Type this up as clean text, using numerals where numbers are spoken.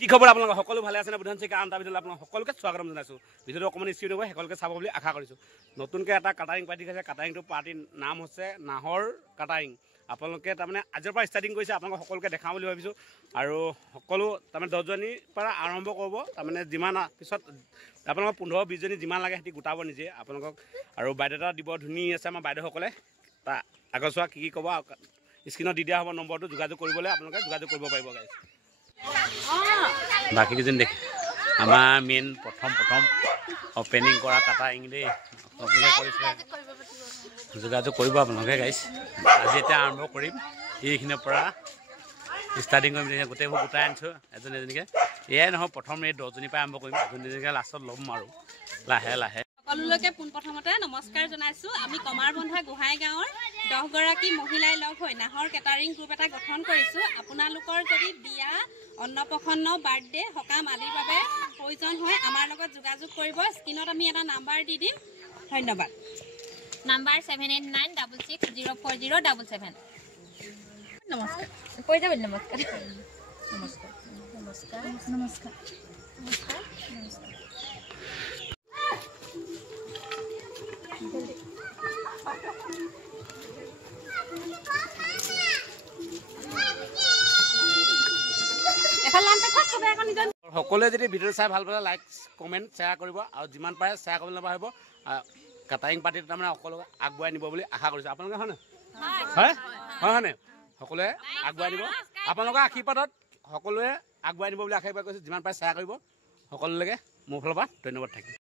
কি খবৰ আপোনালোক সকলো ভালে আছে না বুধান চেকা আনটা ভিডিঅ'লৈ আপোনালোক সকলোকে স্বাগতম জনাইছোঁ ভিডিঅ'টো অকণমান স্কিপ হ'ব সকলোকে চাব বুলি আশা কৰিছোঁ নতুনকৈ এটা কাটাৰিং পাৰ্টি আছে কাটাৰিংটো পাৰ্টিৰ নাম হৈছে নাহৰ কাটাৰিং আপোনালোকে তাৰমানে আজিৰ পৰা ষ্টাৰ্টিং কৰিছে আপোনালোকক সকলোকে দেখাওঁ বুলি ভাবিছোঁ আৰু সকলো তাৰমানে 10জনীৰ পৰা আৰম্ভ কৰিব তাৰমানে যিমান পিছত আপোনালোকক 15-20 জনী যিমান লাগে সিহঁতি গোটাব নিজে আপোনালোকক আৰু বায়'ডাটা দিব ধুনীয়া আছে আমাৰ বাইদেউসকলে তাৰ আগৰচোৱা কি ক'ব স্ক্ৰীণত দি দিয়া হ'ব নম্বৰটো যোগাযোগ কৰিবলৈ আপোনালোকে যোগাযোগ কৰিব পাৰিব গাইজ বাকী কেইজন দেখি আমাৰ মেইন প্ৰথম অপেনিং কৰা কাটাৰিং দেই আপোনালোকে কৰিছে যোগাযোগ কৰিব আপোনালোকে গাইজ আজি এতিয়া আৰম্ভ কৰিম এইখিনিৰ পৰা ষ্টাৰ্টিং কৰিম গোটেইবোৰ গোটাই আনিছোঁ এজন এজনীকৈ এয়াই নহয় প্ৰথম এই 10জনীৰ পৰা আৰম্ভ কৰিম এজন এজনীকৈ লাষ্টত ল'ম আৰু লাহে লাহে সকলোকে পোনপ্ৰথমতে নমস্কাৰ জনাইছোঁ আমি কমাৰবন্ধা গোহাঁই গাঁৱৰ 10গৰাকী মহিলাই লগ হৈ নাহৰ কেটাৰিং গ্ৰুপ এটা গঠন কৰিছোঁ আপোনালোকৰ যদি বিয়া অন্নপ্ৰসন্ন বাৰ্থডে সকাম আদিৰ বাবে প্ৰয়োজন হয় আমাৰ লগত যোগাযোগ কৰিব স্ক্ৰীণত আমি এটা নাম্বাৰ দি দিম ধন্যবাদ নাম্বাৰ 7896604077 নমস্কাৰ কৈ যাব নমস্কাৰ নমস্কাৰ নমস্কাৰ নমস্কাৰ সকলোৱে যদি ভিডিঅ' চাই ভাল পালে লাইক কমেণ্ট শ্বেয়াৰ কৰিব আৰু যিমান পাৰে শ্বেয়াৰ কৰিব নাপাহৰিব কাটাৰিং পাৰ্টিটো তাৰমানে সকলোকে আগুৱাই নিব বুলি আশা কৰিছোঁ আপোনালোকে হয়নে হয় হয়নে সকলোৱে আগুৱাই নিব আপোনালোকৰ আশীৰ্বাদত সকলোৱে আগুৱাই নিব বুলি আশীৰ্বাদ কৰিছোঁ যিমান পাৰে শ্বেয়াৰ কৰিব সকলোলৈকে মোৰ ফালৰ পৰা ধন্যবাদ থাকিল